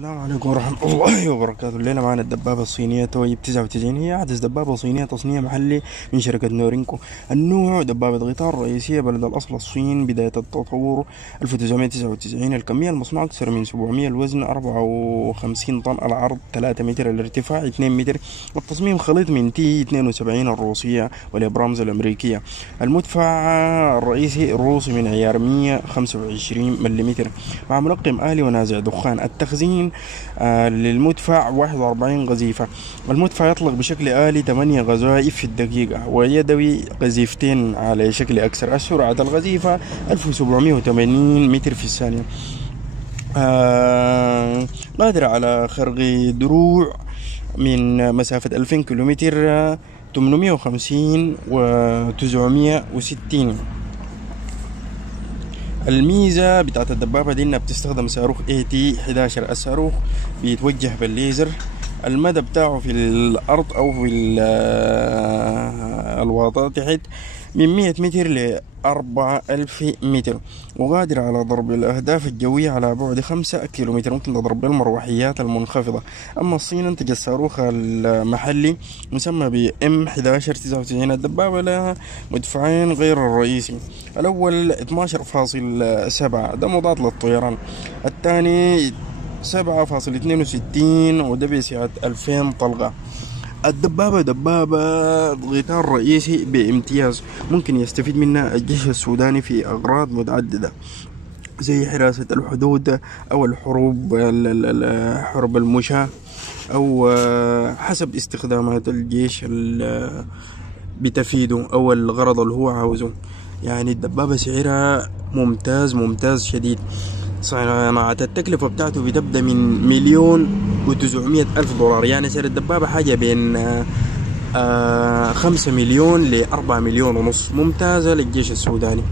السلام عليكم ورحمة الله وبركاته. الليلة معنا الدبابة الصينية تويب 99. هي أحدث دبابة صينية تصنيع محلي من شركة نورينكو. النوع دبابة غطاء رئيسية بلد الأصل الصين. بداية التطور 1999. الكمية المصنوعة أكثر من 700. الوزن 54 طن. العرض 3 متر. الارتفاع 2 متر. التصميم خليط من تي 72 الروسية والإبرامز الأمريكية. المدفع الرئيسي الروسي من عيار 125 ملم مع منقم آلي ونازع دخان. التخزين للمدفع 41 قذيفة. المدفع يطلق بشكل آلي 8 قذائف في الدقيقة، ويدوي قذيفتين على شكل أكثر. السرعة القذيفة 1780 متر في الثانية. قادرة على خرق دروع من مسافة 2000 كيلومتر، 850 و 960. الميزة بتاعت الدبابة دي انها بتستخدم صاروخ AT-11. الصاروخ بيتوجه بالليزر. المدى بتاعه في الأرض أو في الواطة تحت من 100 متر ل 4000 متر، وقادر على ضرب الأهداف الجوية على بعد 5 كيلومتر. ممكن تضرب بالمروحيات المنخفضة. أما الصين أنتج الصاروخ المحلي مسمى ب M1199. الدبابة لها مدفعين غير الرئيسي. الأول 12.7 ده مضاد للطيران. الثاني 7.62 وده بسعة 2000 طلقة. الدبابة دبابة غطاء رئيسي بامتياز، ممكن يستفيد منها الجيش السوداني في أغراض متعددة زي حراسة الحدود أو الحروب، حرب المشاة، أو حسب استخدامات الجيش بتفيده أو الغرض اللي هو عاوزه. يعني الدبابة سعرها ممتاز شديد. صناعة التكلفة بتاعته بتبدأ من 1,900,000 دولار. يعني سعر الدبابة حاجة بين 5 مليون ل4 مليون ونص. ممتازة للجيش السوداني.